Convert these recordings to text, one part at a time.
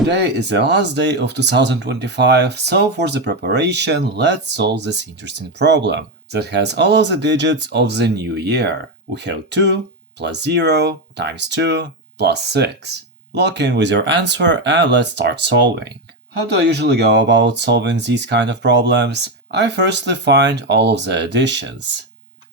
Today is the last day of 2025, so for the preparation, let's solve this interesting problem that has all of the digits of the new year. We have 2 plus 0 times 2 plus 6. Log in with your answer and let's start solving. How do I usually go about solving these kind of problems? I firstly find all of the additions.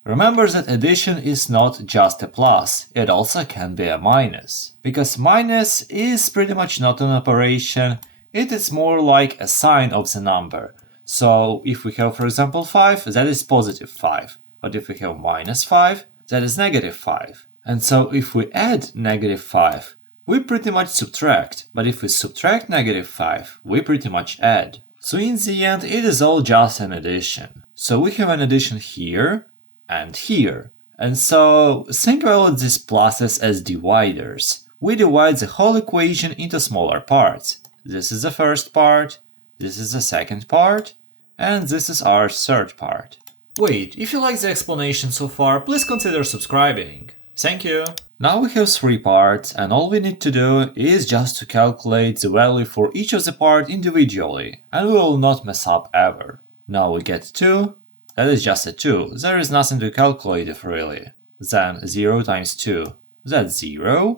Remember that addition is not just a plus, it also can be a minus. Because minus is pretty much not an operation, it is more like a sign of the number. So if we have, for example, 5, that is positive 5. But if we have minus 5, that is negative 5. And so if we add negative 5, we pretty much subtract. But if we subtract negative 5, we pretty much add. So in the end, it is all just an addition. So we have an addition here and here. And so think about these pluses as dividers. We divide the whole equation into smaller parts. This is the first part, this is the second part, and this is our third part. Wait, if you like the explanation so far, please consider subscribing. Thank you! Now we have 3 parts, and all we need to do is just to calculate the value for each of the parts individually, and we will not mess up ever. Now we get 2. That is just a 2, there is nothing to calculate it really. Then 0 times 2, that's 0.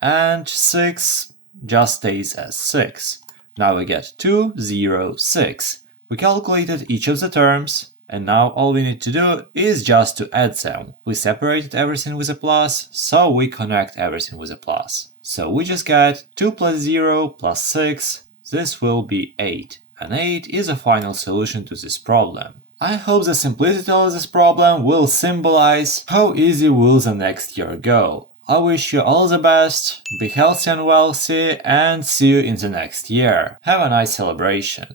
And 6 just stays as 6. Now we get 2, 0, 6. We calculated each of the terms, and now all we need to do is just to add them. We separated everything with a plus, so we connect everything with a plus. So we just get 2 plus 0 plus 6, this will be 8. And 8 is a final solution to this problem. I hope the simplicity of this problem will symbolize how easy will the next year go. I wish you all the best, be healthy and wealthy, and see you in the next year. Have a nice celebration.